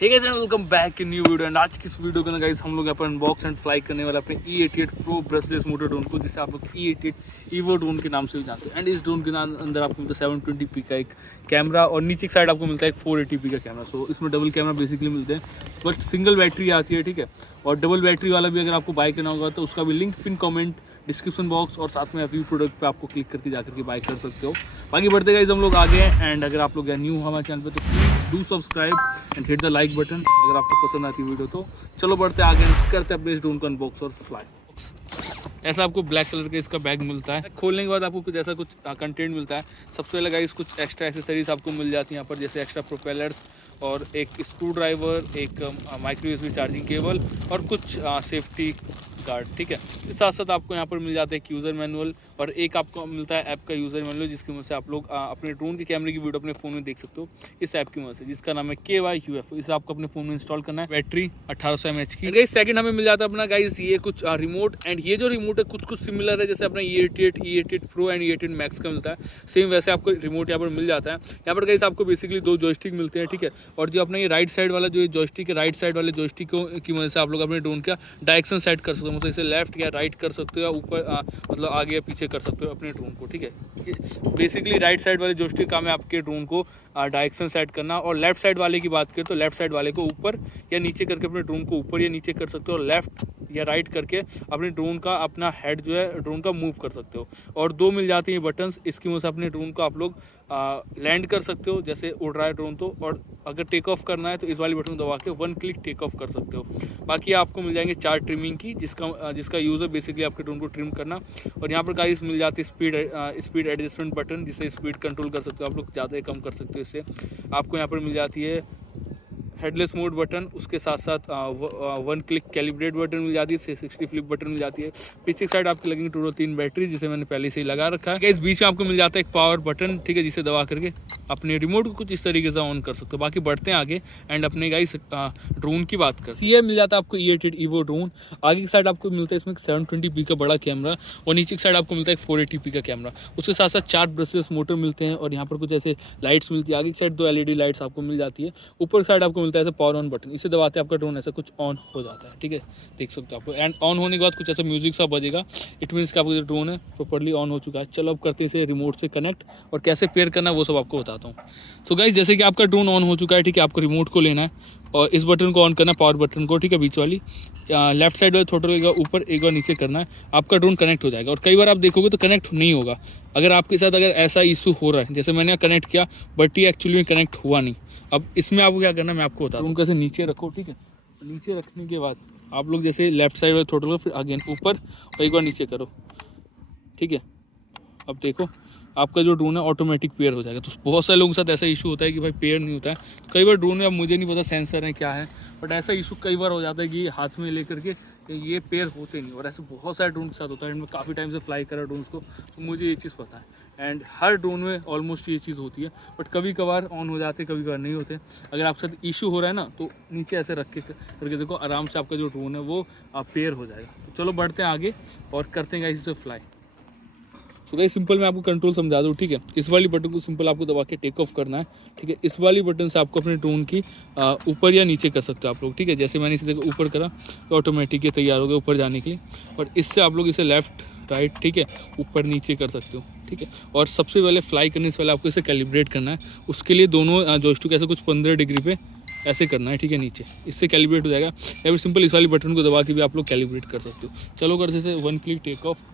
Hey guys and welcome back in new video. And आज की इस वीडियो को ना गाइस हम लोग यहाँ पर अनबॉक्स एंड फ्लाई करने वाले अपने E88 pro brushless motor drone को, जिसे आप लोग E88 ईवो ड्रोन के नाम से भी जानते हैं। एंड इस ड्रोन के अंदर आपको मिलता है 720p का एक कैमरा और नीचे की साइड आपको मिलता है एक 480p का कैमरा। सो इसमें डबल कैमरा बेसिकली मिलते हैं, बट सिंगल बैटरी आती है, ठीक है। और डबल बैटरी वाला भी अगर आपको बाय करना होगा तो उसका भी link pin comment description box और साथ में रिव्यू प्रोडक्ट पे आपको क्लिक करके जाकर के बाय कर सकते हो। बाकी बढ़ते गाइस हम लोग आगे हैं। एंड अगर आप लोग न्यू हमारे चैनल पे तो please do subscribe and hit the like button अगर आपको पसंद आती वीडियो तो। चलो बढ़ते आगे, करते हैं अपने इस ड्रोन को अनबॉक्स और फ्लाई। ऐसा आपको ब्लैक कलर का इसका बैग मिलता है। खोलने के बाद आपको कुछ ऐसा कुछ कंटेंट मिलता है। सबसे पहले गाइस कुछ एक्स्ट्रा एक्सेसरीज आपको मिल जाती है यहाँ पर, जैसे एक्स्ट्रा प्रोपेलर्स और एक स्क्रू ड्राइवर, एक माइक्रो यूएसबी चार्जिंग केबल और कुछ सेफ्टी गार्ड, ठीक है। इसके साथ साथ आपको यहाँ पर मिल जाता है एक यूज़र मैनुअल और एक आपको मिलता है ऐप का यूज़र मैनुअल, जिसकी मदद से आप लोग अपने ड्रोन के कैमरे की वीडियो अपने फ़ोन में देख सकते हो इस ऐप की मदद से, जिसका नाम है KYUF। इसे आपको अपने फ़ोन में इंस्टॉल करना है। बैटरी 1800 mAh की। गाइस सेकंड हमें मिल जाता है अपना गाइस ये कुछ रिमोट। एंड ये जो रिमोट है कुछ सिमिलर है जैसे अपना E88 pro and E88 max का मिलता है, सेम वैसे आपको रिमोट यहाँ पर मिल जाता है। यहाँ पर गाइस आपको बेसिकली दो जॉयस्टिक मिलते हैं, ठीक है। और जो अपना ये राइट साइड वाला जो जॉयस्टिक है, राइट साइड वाले जॉयस्टिक की मदद से आप लोग अपने ड्रोन का डायरेक्शन सेट कर सकते हो, मतलब इसे लेफ्ट या राइट कर सकते हो या ऊपर मतलब आगे या पीछे कर सकते हो अपने ड्रोन को, ठीक है। बेसिकली राइट साइड वाले जॉयस्टिक काम है आपके ड्रोन को डायरेक्शन सेट करना। और लेफ्ट साइड वाले की बात करें तो लेफ्ट साइड वाले को ऊपर या नीचे करके अपने ड्रोन को ऊपर या नीचे कर सकते हो, और लेफ्ट या राइट करके अपने ड्रोन का अपना हेड जो है ड्रोन का मूव कर सकते हो। और दो मिल जाती हैं बटन्स, इसकी मदद से अपने ड्रोन को आप लोग लैंड कर सकते हो, जैसे उड़ रहा है ड्रोन तो। और अगर टेक ऑफ करना है तो इस वाली बटन दबा के 1 क्लिक टेक ऑफ कर सकते हो। बाकी आपको मिल जाएंगे 4 ट्रिमिंग की, जिसका यूज़ है बेसिकली आपके ड्रोन को ट्रिम करना। और यहाँ पर गाइस मिल जाती है स्पीड एडजस्टमेंट बटन, जिससे स्पीड कंट्रोल कर सकते हो आप लोग, ज़्यादा ही कम कर सकते हो इससे। आपको यहाँ पर मिल जाती है हेडलेस मोड बटन, उसके साथ साथ 1 क्लिक कैलिब्रेट बटन मिल जाती है, 360 फ्लिप बटन मिल जाती है। पीछे साइड आपकी लगेंगी टोटल 3 बैटरी, जिसे मैंने पहले से ही लगा रखा है। इस बीच में आपको मिल जाता है एक पावर बटन, ठीक है, जिसे दबा करके अपने रिमोट को कुछ इस तरीके से ऑन कर सकते हो। बाकी बढ़ते हैं आगे एंड अपने गाइस ड्रोन की बात करते हैं। मिल जाता है आपको E88 ईवो ड्रोन। आगे की साइड आपको मिलता है इसमें 720p का बड़ा कैमरा और नीचे की साइड आपको मिलता है एक 480p का कैमरा। उसके साथ साथ 4 ब्रशलेस मोटर मिलते हैं और यहाँ पर कुछ ऐसे लाइट्स मिलती है। आगे की साइड 2 LED लाइट्स आपको मिल जाती है। ऊपर साइड आपको मिलता है ऐसे पावर ऑन बटन, इसे दबाते आपका ड्रोन ऐसा कुछ ऑन हो जाता है, ठीक है, देख सकते हो आपको। एंड ऑन होने के बाद कुछ ऐसा म्यूजिक सा बजेगा, इट मीन्स कि आपका जो ड्रोन है प्रॉपर्ली ऑन हो चुका है। चलो अब करते हैं इसे रिमोट से कनेक्ट और कैसे पेयर करना है वो सब आपको बताता हूँ। सो गाइस जैसे कि आपका ड्रोन ऑन हो चुका है, ठीक है, आपको रिमोट को लेना है और इस बटन को ऑन करना है, पावर बटन को, ठीक है, बीच वाली लेफ्ट साइड वाले थ्रोटल का ऊपर एक बार नीचे करना है, आपका ड्रोन कनेक्ट हो जाएगा। और कई बार आप देखोगे तो कनेक्ट नहीं होगा। अगर आपके साथ अगर ऐसा इशू हो रहा है, जैसे मैंने कनेक्ट किया बट ये एक्चुअली में कनेक्ट हुआ नहीं, अब इसमें आपको क्या करना है मैं आपको बताता हूँ। कैसे नीचे रखो, ठीक है, नीचे रखने के बाद आप लोग जैसे लेफ्ट साइड वाले थ्रोटल को फिर अगेन ऊपर और एक बार नीचे करो, ठीक है। अब देखो आपका जो ड्रोन है ऑटोमेटिक पेयर हो जाएगा। तो बहुत सारे लोगों के साथ ऐसा इशू होता है कि भाई पेयर नहीं होता है। तो कई बार ड्रोन में, अब मुझे नहीं पता सेंसर है क्या है, बट ऐसा इशू कई बार हो जाता है कि हाथ में लेकर के ये पेयर होते नहीं। और ऐसे बहुत सारे ड्रोन के साथ होता है। मैं काफ़ी टाइम से फ्लाई करा ड्रोन को, तो मुझे ये चीज़ पता है। एंड हर ड्रोन में ऑलमोस्ट ये चीज़ होती है, बट कभी कभार ऑन हो जाते, कभी कभार नहीं होते। अगर आपके साथ इशू हो रहा है ना तो नीचे ऐसे रख के करके देखो, आराम से आपका जो ड्रोन है वो पेयर हो जाएगा। तो चलो बढ़ते हैं आगे और करते हैं गाइस इसे फ्लाई। सो गाइस सिंपल मैं आपको कंट्रोल समझा दूँ, ठीक है। इस वाली बटन को सिंपल आपको दबा के टेक ऑफ करना है, ठीक है। इस वाली बटन से आपको अपने ड्रोन की ऊपर या नीचे कर सकते हो आप लोग, ठीक है। जैसे मैंने इसे ऊपर करा तो ऑटोमेटिक ये तैयार हो गया ऊपर जाने के लिए। और इससे आप लोग इसे लेफ्ट राइट, ठीक है, ऊपर नीचे कर सकते हो, ठीक है। और सबसे पहले फ्लाई करने से पहले आपको इसे कैलिब्रेट करना है। उसके लिए दोनों जॉयस्टिक ऐसे कुछ 15 डिग्री पे ऐसे करना है, ठीक है, नीचे, इससे कैलिब्रेट हो जाएगा। या फिर सिंपल इस वाली बटन को दबा के भी आप लोग कैलिब्रेट कर सकते हो। चलो कर से 1 click take off.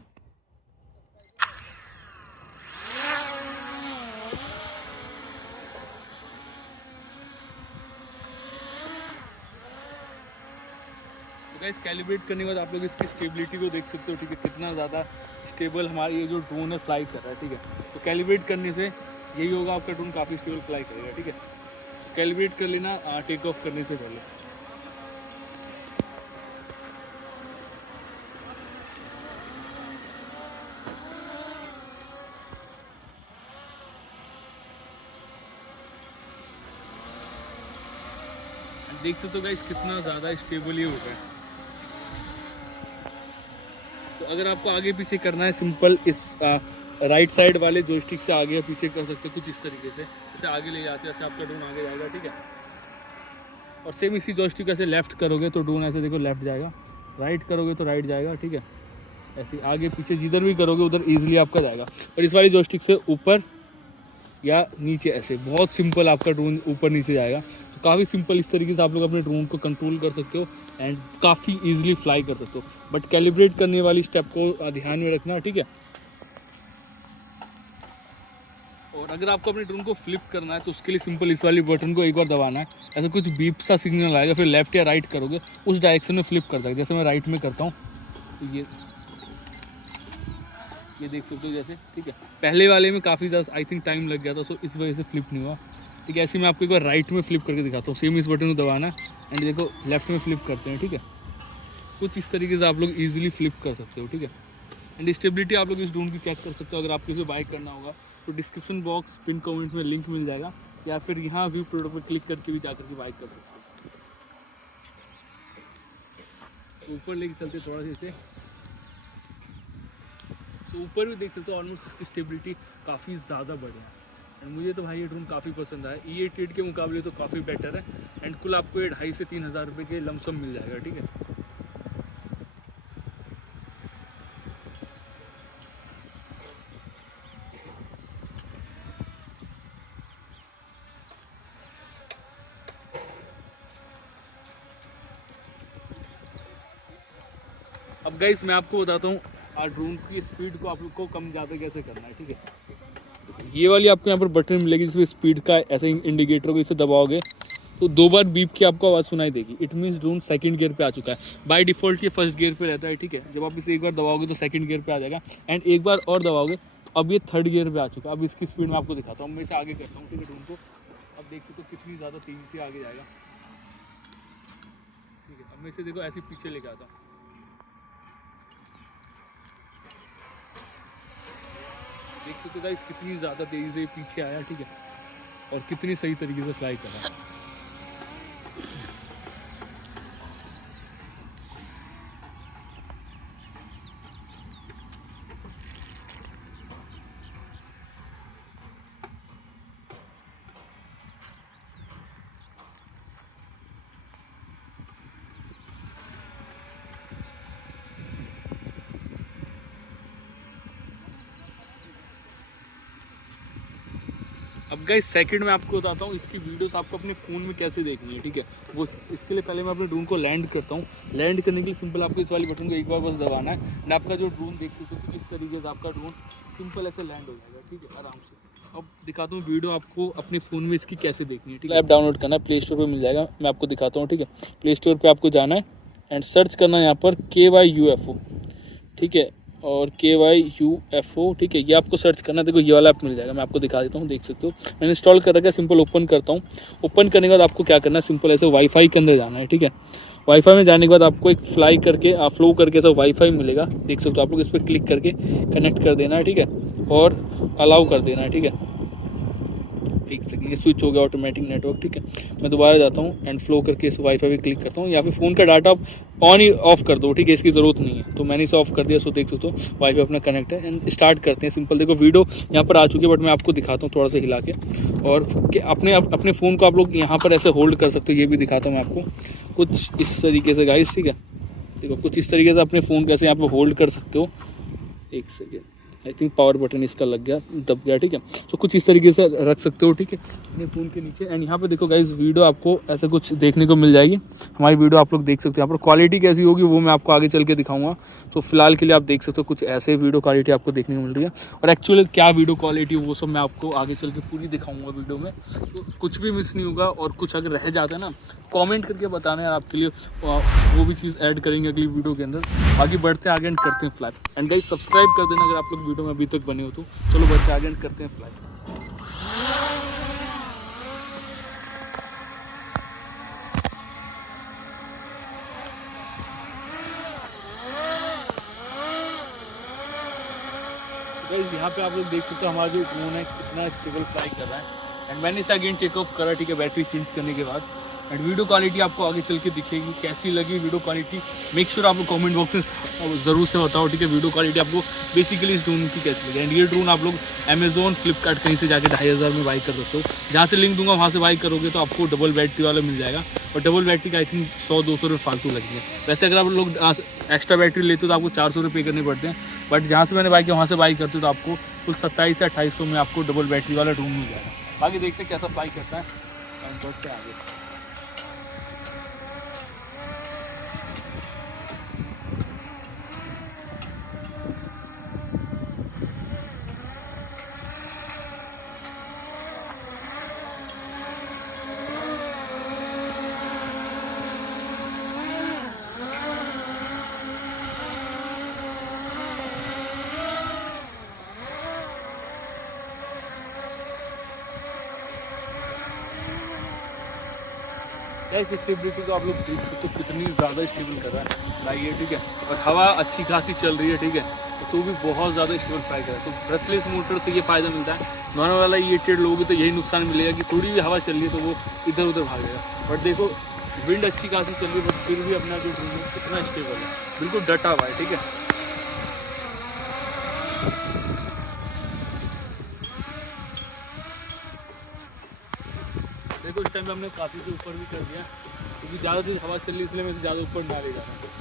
Guys calibrate करने के बाद आप लोग इसकी स्टेबिलिटी को देख सकते हो, ठीक है, कितना ज़्यादा स्टेबल हमारा ये जो ड्रोन है फ्लाई कर रहा है, ठीक है। तो कैलिब्रेट करने से यही होगा, आपका ड्रोन काफ़ी स्टेबल फ्लाई करेगा, ठीक है। तो कैलिब्रेट कर लेना टेक ऑफ करने से पहले। देख सकते हो गाइस कितना ज़्यादा स्टेबल ये हो रहा है। तो अगर आपको आगे पीछे करना है, सिंपल इस राइट साइड वाले जॉयस्टिक से आगे या पीछे कर सकते हो कुछ इस तरीके से। जैसे आगे ले जाते हैं, ऐसे आपका ड्रोन आगे जाएगा, ठीक है। और सेम इसी जॉयस्टिक ऐसे लेफ्ट करोगे तो ड्रोन ऐसे देखो लेफ्ट जाएगा, राइट करोगे तो राइट जाएगा, ठीक है। ऐसे आगे पीछे जिधर भी करोगे उधर ईजिली आपका जाएगा। और इस वाली जॉयस्टिक से ऊपर या नीचे ऐसे बहुत सिंपल आपका ड्रोन ऊपर नीचे जाएगा। तो काफ़ी सिंपल इस तरीके से आप लोग अपने ड्रोन को कंट्रोल कर सकते हो एंड काफ़ी ईजिली फ्लाई कर सकते हो। बट कैलिब्रेट करने वाली स्टेप को ध्यान में रखना, ठीक है। और अगर आपको अपने ड्रोन को फ्लिप करना है तो उसके लिए सिंपल इस वाली बटन को एक बार दबाना है, ऐसा कुछ बीप सा सिग्नल आएगा, फिर लेफ्ट या राइट करोगे उस डायरेक्शन में फ्लिप कर सकते। जैसे मैं राइट में करता हूँ तो ये देख सकते हो जैसे, ठीक है। पहले वाले में काफ़ी ज़्यादा आई थिंक टाइम लग गया था, सो इस वजह से फ्लिप नहीं हुआ, ठीक है। ऐसे मैं आपको एक बार राइट में फ्लिप करके दिखाता हूँ। सेम इस बटन को दबाना है एंड देखो लेफ्ट में फ्लिप करते हैं, ठीक है। कुछ इस तरीके से आप लोग ईजिली फ्लिप कर सकते हो, ठीक है। एंड स्टेबिलिटी आप लोग इस ड्रोन की चेक कर सकते हो। अगर आपको इसे बाय करना होगा तो डिस्क्रिप्शन बॉक्स पिन कमेंट में लिंक मिल जाएगा, या फिर यहाँ व्यू प्रोडक्ट पर क्लिक करके भी जाकर के बाय कर सकते हो। तो ऊपर लेके चलते थोड़ा सा इसे, तो ऊपर भी देख सकते हो ऑलमोस्ट इसकी स्टेबिलिटी काफ़ी ज़्यादा बढ़िया है। एंड मुझे तो भाई ये ड्रोन काफ़ी पसंद आया, E88 के मुकाबले तो काफ़ी बेटर है। एंड कुल आपको ये 2,500 से 3,000 रुपये के लमसम मिल जाएगा, ठीक है। अब गाइस मैं आपको बताता हूँ ड्रोन की स्पीड को आप लोग को कम ज़्यादा कैसे करना है, ठीक है। ये वाली आपको यहाँ पर बटन मिलेगी जिसमें स्पीड का ऐसे इंडिकेटर को इसे दबाओगे तो 2 बार बीप की आपको आवाज़ सुनाई देगी। It means drone second gear पे आ चुका है। बाय डिफ़ॉल्ट ये फर्स्ट गियर पे रहता है, ठीक है। जब आप इसे एक बार दबाओगे तो सेकंड गियर पे आ जाएगा एंड एक बार और दबाओगे तो अब ये थर्ड गियर पे आ चुका है। अब इसकी स्पीड मैं आपको दिखाता हूँ, मैं इसे आगे करता हूँ, ठीक है। ड्रोन को अब देख सकते हो कितनी ज़्यादा तेज़ी से आगे जाएगा, ठीक है। अब मैं इसे देखो ऐसे पीछे लेके आता हूँ, देख सकते हो गाइस कितनी ज़्यादा तेज़ी से पीछे आया, ठीक है। और कितनी सही तरीके से फ्लाई कर रहा है। अब गाइस सेकंड में आपको बताता हूँ इसकी वीडियोस आपको अपने फ़ोन में कैसे देखनी है, ठीक है। वो इसके लिए पहले मैं अपने ड्रोन को लैंड करता हूँ। लैंड करने के लिए सिंपल आपको इस वाली बटन को एक बार बस दबाना है एंड आपका जो ड्रोन देख सकते हो इस तरीके से आपका ड्रोन सिंपल ऐसे लैंड हो जाएगा, ठीक है, आराम से। अब दिखाता हूँ वीडियो आपको अपने फ़ोन में इसकी कैसे देखनी है, ठीक है। ऐप डाउनलोड करना है, प्ले स्टोर पर मिल जाएगा, मैं आपको दिखाता हूँ, ठीक है। प्ले स्टोर पर आपको जाना है एंड सर्च करना है यहाँ पर KYUFO, ठीक है, और KYUFO, ठीक है। ये आपको सर्च करना, देखो ये वाला ऐप मिल जाएगा, मैं आपको दिखा देता हूँ, देख सकते हो मैंने इंस्टॉल कर रखा है। सिंपल ओपन करता हूँ। ओपन करने के बाद आपको क्या करना है, सिंपल ऐसे वाईफाई के अंदर जाना है, ठीक है। वाईफाई में जाने के बाद आपको एक फ्लाई करके फ्लो करके ऐसा वाईफाई मिलेगा, देख सकते हो आप लोग इस पर क्लिक करके कनेक्ट कर देना है, ठीक है, और अलाउ कर देना है, ठीक है। एक सेकंड, ये स्विच हो गया ऑटोमेटिक नेटवर्क, ठीक है। मैं दोबारा जाता हूँ एंड फ्लो करके इस वाईफाई पे क्लिक करता हूँ, या फिर फ़ोन का डाटा ऑन ही ऑफ कर दो, ठीक है, इसकी ज़रूरत नहीं है। तो मैंने इसे ऑफ कर दिया, सो देख सकते हो वाईफाई अपना कनेक्ट है एंड स्टार्ट करते हैं। सिंपल देखो वीडियो यहाँ पर आ चुकी है, बट मैं आपको दिखाता हूँ थोड़ा सा हिला के। और अपने फ़ोन को आप लोग यहाँ पर ऐसे होल्ड कर सकते हो, ये भी दिखाता हूँ मैं आपको कुछ इस तरीके से गाइस, ठीक है। देखो कुछ इस तरीके से अपने फ़ोन कैसे यहाँ पर होल्ड कर सकते हो। एक second, I think power button इसका लग गया, दब गया, ठीक है। तो कुछ इस तरीके से रख सकते हो, ठीक है, अपने फ़ोन के नीचे। एंड यहाँ पे देखो गाइस वीडियो आपको ऐसा कुछ देखने को मिल जाएगी। हमारी वीडियो आप लोग देख सकते हो। यहाँ पर क्वालिटी कैसी होगी वो मैं आपको आगे चल के दिखाऊंगा। तो फिलहाल के लिए आप देख सकते हो कुछ ऐसे वीडियो क्वालिटी आपको देखने को मिल रही है। और एक्चुअली क्या वीडियो क्वालिटी वो सब मैं आपको आगे चल के पूरी दिखाऊँगा वीडियो में, तो कुछ भी मिस नहीं होगा। और कुछ अगर रह जाता है ना, कॉमेंट करके बताना यार, आपके लिए वो भी चीज़ ऐड करेंगे अगली वीडियो के अंदर। बाकी बढ़ते आगे एंड करते हैं फ्लाई। एंड गाइस सब्सक्राइब कर देना अगर आप लोग वीडियो में अभी तक बने हो तो। चलो बढ़ते आगे एंड करते हैं फ्लाई। गाइस यहाँ पे आप लोग देख सकते हो हमारा जो ड्रोन है कितना स्टेबल फ्लाई कर रहा है। एंड मैंने इसे अगेन टेक ऑफ करा, ठीक है, बैटरी चेंज करने के बाद। एंड वीडियो क्वालिटी आपको आगे चल के दिखेगी। कैसी लगी वीडियो क्वालिटी मेक श्योर आप लोग कमेंट बॉक्स में ज़रूर से बताओ, ठीक है। वीडियो क्वालिटी आपको बेसिकली इस ड्रोन की कैसी लगी। एंड ये ड्रोन आप लोग अमेजोन, फ्लिपकार्ट कहीं से जाके 2500 में बाई कर सकते हो। जहाँ से लिंक दूंगा वहाँ से बाई करोगे तो आपको डबल बैटरी वाला मिल जाएगा, और डबल बैटरी का आई थिंक 100-200 रुपये फालतू लगेंगे। वैसे अगर आप लोग एक्स्ट्रा बैटरी लेते हो तो आपको 400 रुपये पे करने पड़ते हैं, बट जहाँ से मैंने बाई किया वहाँ से बाई करते हो तो आपको कुल 27 से 2800 में आपको डबल बैटरी वाला ड्रोन मिल जाएगा। बाकी देखते हैं कैसा फ्लाई करता है एंड बढ़ते हैं आगे। स्टेबिलिटी तो आप लोग देख सकते हो कितनी ज़्यादा स्टेबल कर रहा है भाई ये, ठीक है। और हवा अच्छी खासी चल रही है, ठीक है, तो भी बहुत ज़्यादा स्टेबल फ्लाई कर रहा है। तो ब्रशलेस मोटर से ये फ़ायदा मिलता है। नॉर्मल वाला E88 लोगे तो यही नुकसान मिलेगा कि थोड़ी भी हवा चल रही है तो वो इधर उधर भागेगा। बट देखो विंड अच्छी खासी चल रही है, बट फिर भी अपना जो ड्रोन है कितना स्टेबल है, बिल्कुल डटा हुआ है, ठीक है। देखो इस टाइम हमने काफ़ी से ऊपर भी कर दिया, क्योंकि ज़्यादा तेज हवा चल रही है इसलिए मैं ज़्यादा ऊपर ना ले जा रहा हूँ।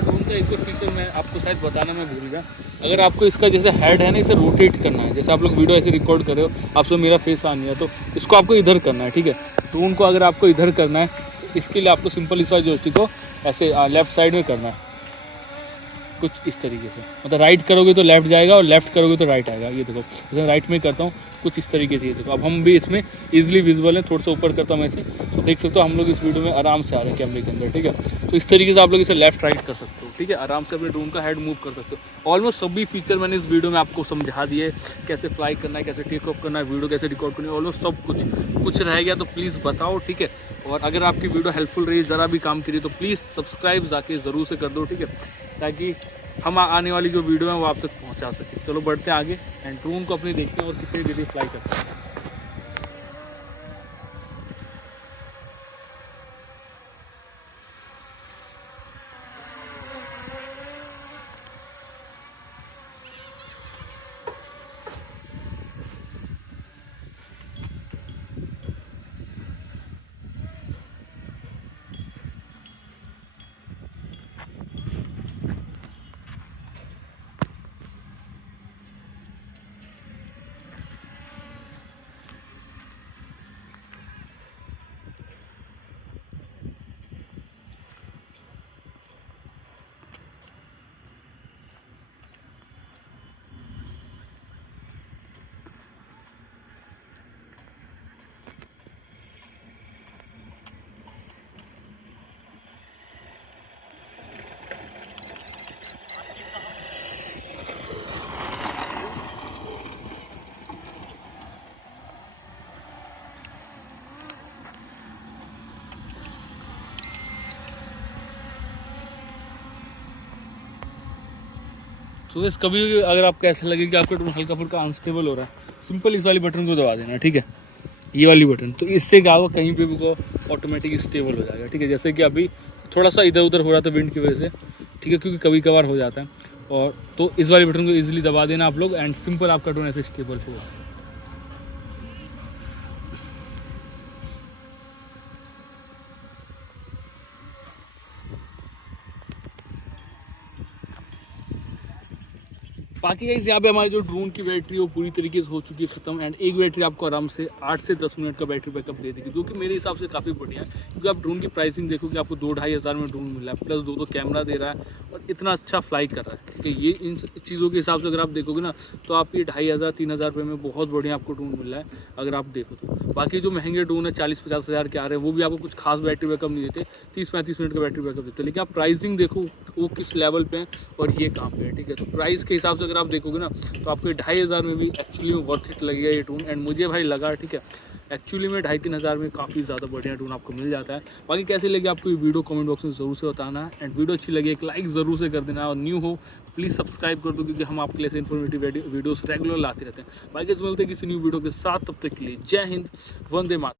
ड्रोन का एक और फीचर मैं आपको शायद बताना मैं भूल गया। अगर आपको इसका जैसे हेड है ना, इसे रोटेट करना है, जैसे आप लोग वीडियो ऐसे रिकॉर्ड कर रहे हो, आपसे मेरा फेस आ नहीं है तो इसको आपको इधर करना है, ठीक है। ड्रोन को अगर आपको इधर करना है, इसके लिए आपको सिंपल इस वाले जोस्टिक को ऐसे लेफ्ट साइड में करना है, कुछ इस तरीके से। मतलब राइट करोगे तो लेफ्ट जाएगा और लेफ्ट करोगे तो राइट आएगा। ये देखो जैसे राइट में करता हूँ कुछ इस तरीके से। ये देखो अब हम भी इसमें इजीली विजिबल है। थोड़ा सा ऊपर करता हूँ ऐसे तो देख सकते हो हम लोग इस वीडियो में आराम से आ रहे हैं कैमरे के अंदर, ठीक है। तो इस तरीके से आप लोग इसे लेफ्ट राइट कर सकते हो, ठीक है। आराम से अपने ड्रोन का हेड मूव कर सकते हो। ऑलमोस्ट सभी फीचर मैंने इस वीडियो में आपको समझा दिए, कैसे फ्लाई करना है, कैसे टेक ऑफ करना है, वीडियो कैसे रिकॉर्ड करनी है, ऑलमोस्ट सब कुछ रह गया तो प्लीज़ बताओ, ठीक है। और अगर आपकी वीडियो हेल्पफुल रही, ज़रा भी काम करिए तो प्लीज़ सब्सक्राइब जाके ज़रूर से कर दो, ठीक है, ताकि हम आने वाली जो वीडियो है वो आप तक पहुंचा सके। चलो बढ़ते हैं आगे एंड ड्रोन को अपने देखते हैं और कितनी देर फ्लाई करते हैं। तो इस कभी अगर आपको ऐसा लगे कि आपका ड्रोन हल्का फुल्का अनस्टेबल हो रहा है, सिंपल इस वाली बटन को दबा देना, ठीक है, ये वाली बटन। तो इससे क्या होगा, कहीं पे भी वो ऑटोमेटिक स्टेबल हो जाएगा, ठीक है। जैसे कि अभी थोड़ा सा इधर उधर हो रहा था विंड की वजह से, ठीक है, क्योंकि कभी कभार हो जाता है। और तो इस वाली बटन को ईजिली दबा देना आप लोग एंड सिंपल आपका ड्रोन ऐसे स्टेबल होगा। बाकी गाइस यहाँ पे हमारी जो ड्रोन की बैटरी वो पूरी तरीके से हो चुकी है ख़त्म। एंड एक बैटरी आपको आराम से 8 से 10 मिनट का बैटरी बैकअप दे देगी, जो कि मेरे हिसाब से काफ़ी बढ़िया है। क्योंकि आप ड्रोन की प्राइसिंग देखो कि आपको 2-2.5 हज़ार में ड्रोन मिल रहा है, प्लस 2 कैमरा दे रहा है और इतना अच्छा फ्लाई कर रहा है। ठीक है, ये इन चीज़ों के हिसाब से अगर आप देखोगे ना तो आप ये 2,500-3,000 रुपये में बहुत बढ़िया आपको ड्रोन मिल रहा है अगर आप देखो तो। बाकी जो महंगे ड्रोन है 40-50 हज़ार के आ रहे हैं वो भी आपको कुछ खास बैटरी बैकअप नहीं देते, 30-35 मिनट का बैटरी बैकअप देते हैं। लेकिन आप प्राइसिंग देखो वो किस लेवल पे है और ये कहाँ पे है। ठीक है, तो प्राइस के हिसाब से अगर आप देखोगे ना तो आपको 2,500 में भी एक्चुअली में वर्थ इट लगेगा ये ड्रोन। एंड मुझे भाई लगा, ठीक है, एक्चुअली में 2,500-3 हज़ार में काफ़ी ज़्यादा बढ़िया ड्रोन आपको मिल जाता है। बाकी कैसे लगे आपको ये वीडियो कमेंट बॉक्स में ज़रूर से बताना है, एंड वीडियो अच्छी लगी एक लाइक ज़रूर से कर देना, और न्यू हो प्लीज़ सब्सक्राइब कर दो, क्योंकि हम आपके लिए ऐसे इन्फॉर्मेटिव वीडियोस रेगुलर लाते रहते हैं। बाकी मिलते हैं किसी न्यू वीडियो के साथ, तब तक के लिए जय हिंद, वंदे मातरम।